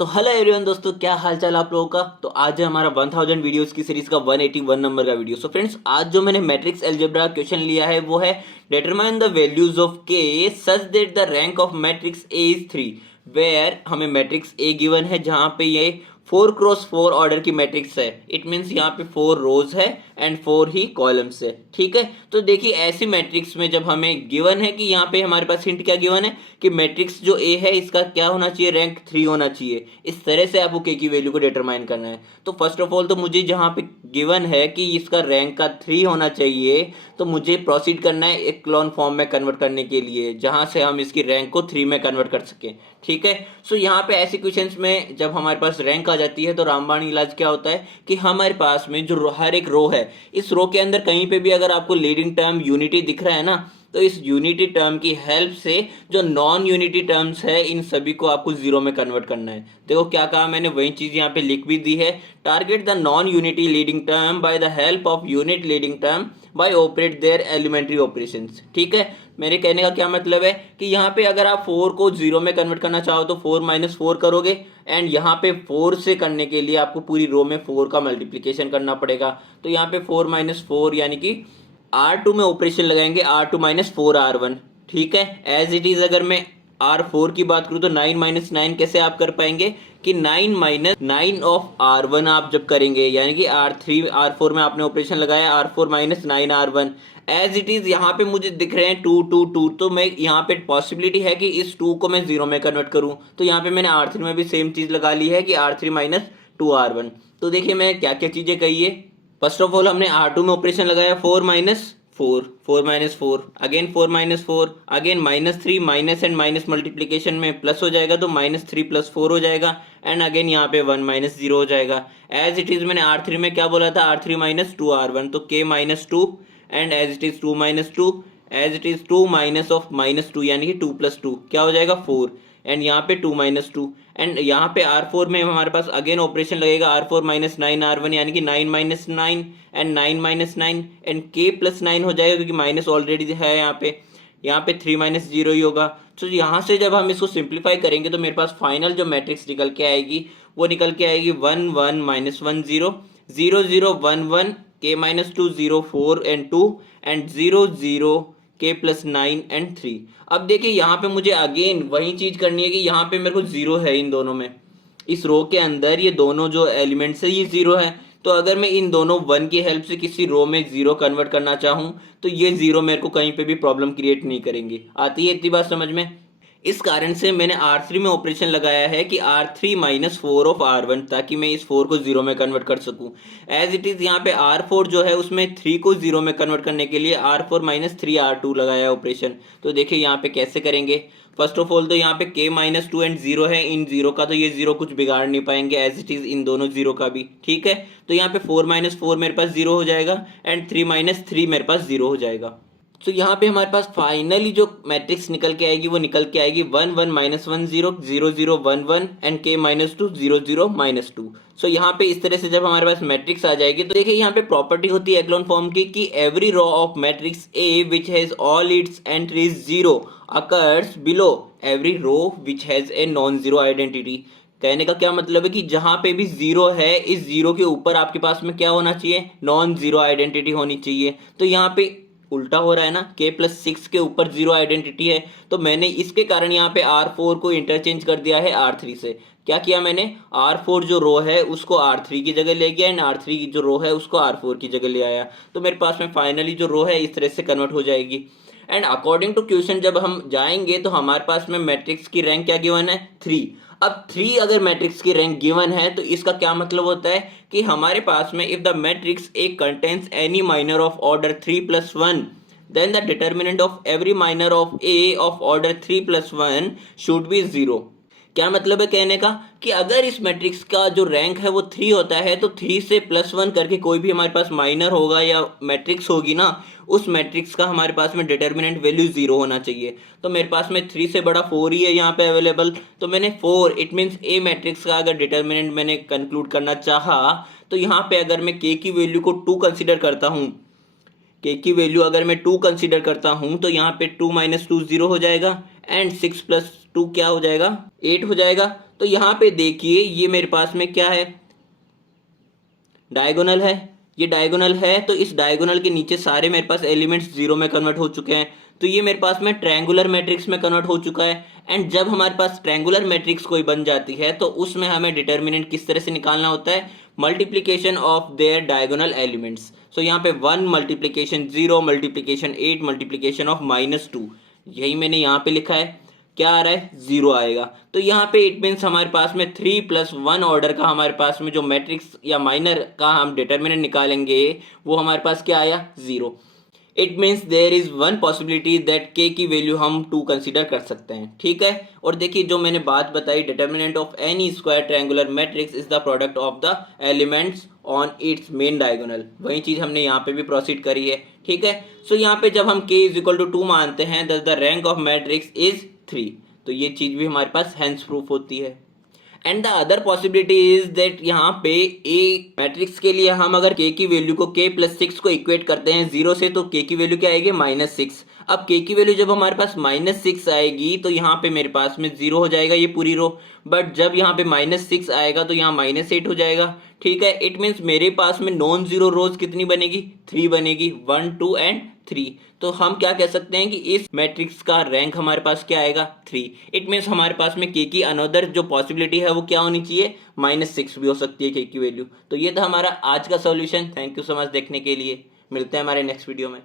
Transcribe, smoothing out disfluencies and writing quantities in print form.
So hello everyone दोस्तों, क्या हाल चाल आप लोगों का। तो आज है हमारा 1000 वीडियोस की सीरीज का 181 नंबर का वीडियो। सो फ्रेंड्स, आज जो मैंने मैट्रिक्स अलजेब्रा क्वेश्चन लिया है वो है determine the values of K such that the rank of matrix A is 3, where हमें मैट्रिक्स ए गिवन है जहां पे ये 4x4 ऑर्डर की मैट्रिक्स है। इट मीन्स यहाँ पे 4 रोज है एंड 4 ही कॉलम्स है। ठीक है, तो देखिए ऐसी मैट्रिक्स में जब हमें गिवन है कि यहाँ पे हमारे पास हिंट क्या गिवन है कि मैट्रिक्स जो ए है इसका क्या होना चाहिए, रैंक 3 होना चाहिए। इस तरह से आपको के की वैल्यू को डिटरमाइन करना है। तो फर्स्ट ऑफ ऑल तो मुझे जहाँ पे गिवन है कि इसका रैंक का 3 होना चाहिए, तो मुझे प्रोसीड करना है इक्लोन फॉर्म में कन्वर्ट करने के लिए, जहाँ से हम इसकी रैंक को 3 में कन्वर्ट कर सकें। ठीक है, सो यहाँ पे ऐसे क्वेश्चंस में जब हमारे पास रैंक आ जाती है तो रामबाण इलाज क्या होता है कि हमारे पास में जो हर एक रो है, इस रो के अंदर कहीं पे भी अगर आपको लीडिंग टर्म यूनिटी दिख रहा है ना, तो इस यूनिटी टर्म की हेल्प से जो नॉन यूनिटी टर्म्स है इन सभी को आपको जीरो में कन्वर्ट करना है। देखो क्या कहा मैंने, वही चीज यहाँ पे लिख भी दी है। Target the non unity leading term by the help of unit leading term by operate there elementary operations. ठीक है, मेरे कहने का क्या मतलब है कि यहाँ पे अगर आप 4 को जीरो में कन्वर्ट करना चाहो तो 4 - 4 करोगे, एंड यहाँ पे 4 से करने के लिए आपको पूरी रो में 4 का मल्टीप्लीकेशन करना पड़ेगा। तो यहाँ पे 4 - 4 यानी कि R2 में ऑपरेशन लगाएंगे, R2 - 4 R1। ठीक है, एज इट इज अगर मैं R4 की बात करूं तो 9 - 9 कैसे आप कर पाएंगे कि 9 - 9 ऑफ R1 आप जब करेंगे, यानी कि R3 R4 में आपने ऑपरेशन लगाया, R4 - 9 R1। As it is यहाँ पे मुझे दिख रहे हैं 2 2 2, तो मैं यहाँ पे पॉसिबिलिटी है कि इस 2 को मैं जीरो में कन्वर्ट करूँ। तो यहाँ पे मैंने R3 में भी सेम चीज लगा ली है कि R3 - 2 R1। तो देखिए मैं क्या क्या चीजें कही है। फर्स्ट ऑफ ऑल हमने R2 में ऑपरेशन लगाया 4 - 4, 4 - 4, again 4 - 4, again -3 minus and minus multiplication में प्लस हो जाएगा तो -3 + 4 हो जाएगा, एंड अगेन यहाँ पे 1 - 0 हो जाएगा। एज इट इज मैंने R3 में क्या बोला था, R3 - 2 R1, तो K - 2, and as it is 2 - 2, as it is 2 minus of -2 यानी कि 2 + 2 क्या हो जाएगा 4, एंड यहाँ पे 2 - 2, एंड यहाँ पे R4 में हमारे पास अगेन ऑपरेशन लगेगा R4 - 9 R1 यानी कि 9 - 9 एंड 9 - 9 एंड K + 9 हो जाएगा क्योंकि माइनस ऑलरेडी है यहाँ पे 3 - 0 ही होगा। तो यहाँ से जब हम इसको सिंप्लीफाई करेंगे तो मेरे पास फाइनल जो मैट्रिक्स निकल के आएगी वो निकल के आएगी 1 1 - 1 0 0 0 1 1 K - 2 0 4 and 2 and 0 0 K + 9 and 3। अब देखिए यहाँ पे मुझे अगेन वही चीज करनी है कि यहाँ पे मेरे को जीरो है इन दोनों में, इस रो के अंदर ये दोनों जो एलिमेंट्स है ये जीरो है। तो अगर मैं इन दोनों वन की हेल्प से किसी रो में जीरो कन्वर्ट करना चाहूँ तो ये जीरो मेरे को कहीं पे भी प्रॉब्लम क्रिएट नहीं करेंगे। आती है इतनी बात समझ में। इस कारण से मैंने R3 में ऑपरेशन लगाया है कि R3 - 4 ऑफ R1, ताकि मैं इस 4 को जीरो में कन्वर्ट कर सकूं। एज इट इज यहाँ पे R4 जो है उसमें 3 को जीरो में कन्वर्ट करने के लिए R4 - 3 R2 लगाया ऑपरेशन। तो देखिए यहाँ पे कैसे करेंगे। फर्स्ट ऑफ ऑल तो यहाँ पे K - 2 एंड 0 है, इन जीरो का तो ये जीरो कुछ बिगाड़ नहीं पाएंगे, एज इट इज इन दोनों जीरो का भी। ठीक है, तो यहाँ पे 4 - 4 मेरे पास जीरो हो जाएगा, एंड 3 - 3 मेरे पास जीरो हो जाएगा। तो यहाँ पे हमारे पास फाइनली जो मैट्रिक्स निकल के आएगी वो निकल के आएगी 1 1 - 1 0 0 0 1 1 एंड K - 2 0 0 -2। सो यहाँ पे इस तरह से जब हमारे पास मैट्रिक्स आ जाएगी तो देखिए यहाँ पे प्रॉपर्टी होती है एक्लोन फॉर्म की कि every row of matrix A which has all its entries zero occurs below every row which has a non zero identity. कहने का क्या मतलब है कि जहां पे भी जीरो है, इस जीरो के ऊपर आपके पास में क्या होना चाहिए, नॉन जीरो आइडेंटिटी होनी चाहिए। तो यहाँ पे उल्टा हो रहा है ना, K + 6 के ऊपर जीरो आइडेंटिटी है, तो मैंने इसके कारण यहाँ पे R4 को इंटरचेंज कर दिया है R3 से। क्या किया मैंने, R4 जो रो है उसको R3 की जगह ले गया, एंड R3 की जो रो है उसको R4 की जगह ले आया। तो मेरे पास में फाइनली जो रो है इस तरह से कन्वर्ट हो जाएगी। एंड अकॉर्डिंग टू क्वेश्चन जब हम जाएंगे तो हमारे पास में मैट्रिक्स की रैंक क्या गिवन है, 3। अब 3 अगर मैट्रिक्स की रैंक गिवन है तो इसका क्या मतलब होता है कि हमारे पास में if the matrix A contains any minor of order 3 + 1, then the determinant of every minor of A of order 3 + 1 should be 0। क्या मतलब है कहने का कि अगर इस मैट्रिक्स का जो रैंक है वो 3 होता है तो 3 से +1 करके कोई भी हमारे पास माइनर होगा या मैट्रिक्स होगी ना, उस मैट्रिक्स का हमारे पास में डिटर्मिनेंट वैल्यू 0 होना चाहिए। तो मेरे पास में 3 से बड़ा 4 ही है यहाँ पे अवेलेबल, तो मैंने 4 इट मीन्स ए मैट्रिक्स का अगर डिटर्मिनेंट मैंने कंक्लूड करना चाहा तो यहाँ पे अगर मैं के की वैल्यू को 2 कंसिडर करता हूँ, के की वैल्यू अगर मैं 2 कंसीडर करता हूं तो यहाँ पे 2 - 2 0 हो जाएगा, एंड 6 प्लस 2 क्या हो जाएगा, 8 हो जाएगा। तो यहाँ पे देखिए ये मेरे पास में क्या है, डायगोनल है, ये डायगोनल है, तो इस डायगोनल के नीचे सारे मेरे पास एलिमेंट्स जीरो में कन्वर्ट हो चुके हैं, तो ये मेरे पास में ट्रायंगुलर मैट्रिक्स में कन्वर्ट हो चुका है। एंड जब हमारे पास ट्रायंगुलर मैट्रिक्स कोई बन जाती है तो उसमें हमें डिटर्मिनेंट किस तरह से निकालना होता है, multiplication of their diagonal elements. So यहाँ पे 1 मल्टीप्लीकेशन 0 मल्टीप्लीकेशन 8 मल्टीप्लीकेशन ऑफ -2, यही मैंने यहाँ पे लिखा है, क्या आ रहा है, 0 आएगा। तो यहाँ पे इट मीन्स हमारे पास में 3 + 1 ऑर्डर का हमारे पास में जो मैट्रिक्स या माइनर का हम डिटर्मिनेंट निकालेंगे वो हमारे पास क्या आया, 0। It means there is one possibility that K की वैल्यू हम 2 कंसीडर कर सकते हैं, ठीक है। और देखिए जो मैंने बात बताई, determinant of N E square triangular matrix is the product of the elements on it's main diagonal, वही चीज हमने यहाँ पे भी प्रोसीड करी है, ठीक है। सो यहाँ पे जब हम k = 2 मानते हैं, दस the rank of matrix is 3, तो ये चीज भी हमारे पास हेंस प्रूफ होती है। And the other possibility is that यहाँ पे ए मैट्रिक्स के लिए हम अगर k की वैल्यू को k + 6 को इक्वेट करते हैं 0 से, तो k की वैल्यू क्या आएगी, -6। अब k की वैल्यू जब हमारे पास -6 आएगी तो यहाँ पे मेरे पास में 0 हो जाएगा ये पूरी रो, बट जब यहाँ पे -6 आएगा तो यहाँ -8 हो जाएगा, ठीक है। इट मीन्स मेरे पास में नॉन जीरो रोज कितनी बनेगी, 3 बनेगी, 1 2 एंड 3। तो हम क्या कह सकते हैं कि इस मैट्रिक्स का रैंक हमारे पास क्या आएगा, 3। इट मीन्स हमारे पास में k की अनदर जो पॉसिबिलिटी है वो क्या होनी चाहिए, -6 भी हो सकती है k की वैल्यू। तो ये था हमारा आज का solution. Thank you so much देखने के लिए, मिलते हैं हमारे नेक्स्ट वीडियो में।